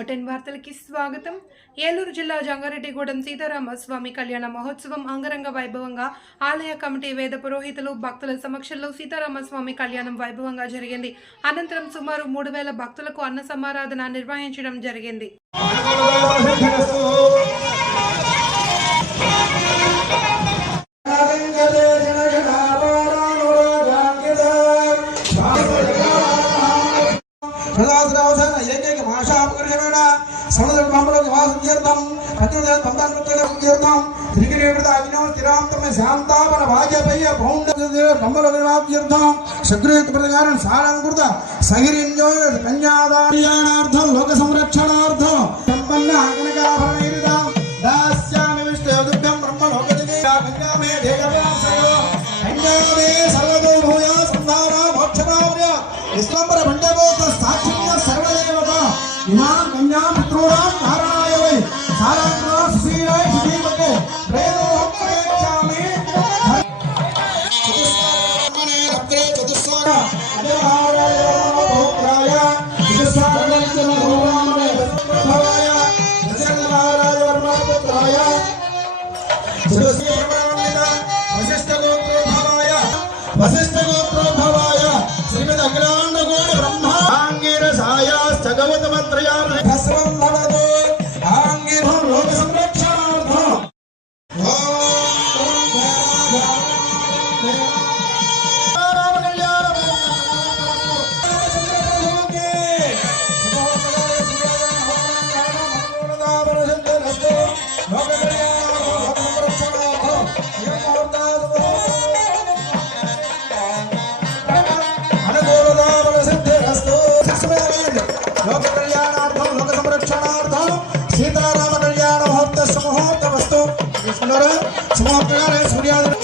ఓటెన్ వార్తలకి స్వాగతం. ఏలూరు జిల్లా జంగారెడ్డిగూడెం సీతారామ స్వామి కళ్యాణ మహోత్సవం అంగరంగ వైభవంగా ఆలయ కమిటీ వేద పురోహితులు భక్తుల సమక్షంలో సీతారామ స్వామి కళ్యాణం వైభవంగా జరిగింది. అనంతరం సుమారు 3000 భక్తులకు అన్న సమారాధన నిర్వహించడం జరిగింది. लोक संरक्षणार्थम संपन्न अंगनकाभरणैर्दां दास्यामि विष्णुदुर्गं ब्रह्मलोकजगे कन्यामे सर्वतो भूया संधारा मोक्षप्राप्य विश्वम्बर भण्डभूत साक्षिण्य सर्वदेवता इमां कन्यां पितॄणां कारणाय वै सारांगा सुशीलाय सुधीमते प्रेमोहं प्रेक्षामि चतुस्सागमने रत्रे चतुस्सागा अदेवाराय भोक्राय चतुस्सागमने भोरामने भवाय दशरथमहाराज वर्मापुत्राय चतुस्सागमने वसिष्ठगोत्रो भवाय श्रीमद् अखिलाण्डकोटि ब्रह्मांगिरसाय जगवतमत्रयार्थ सर्वं भवतु आंगिरो लोक संरक्षणार्थम सीताराम कल्याण मुहूर्त वस्तु सूर्यादय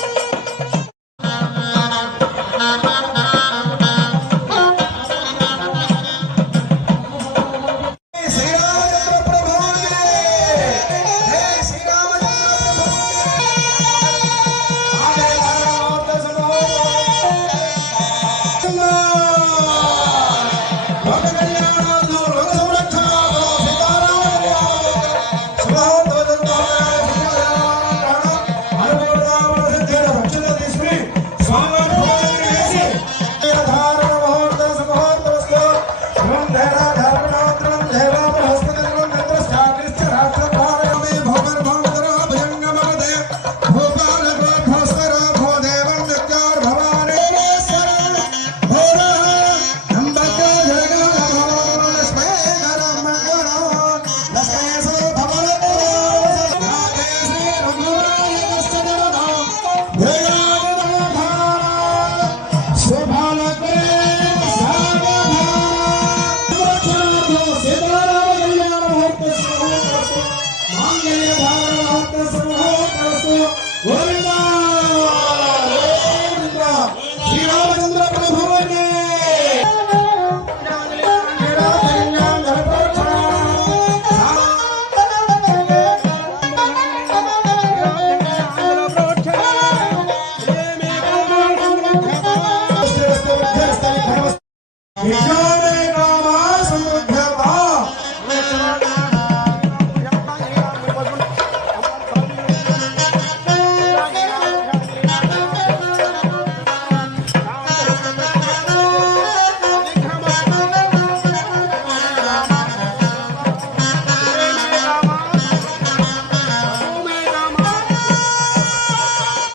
Yeah.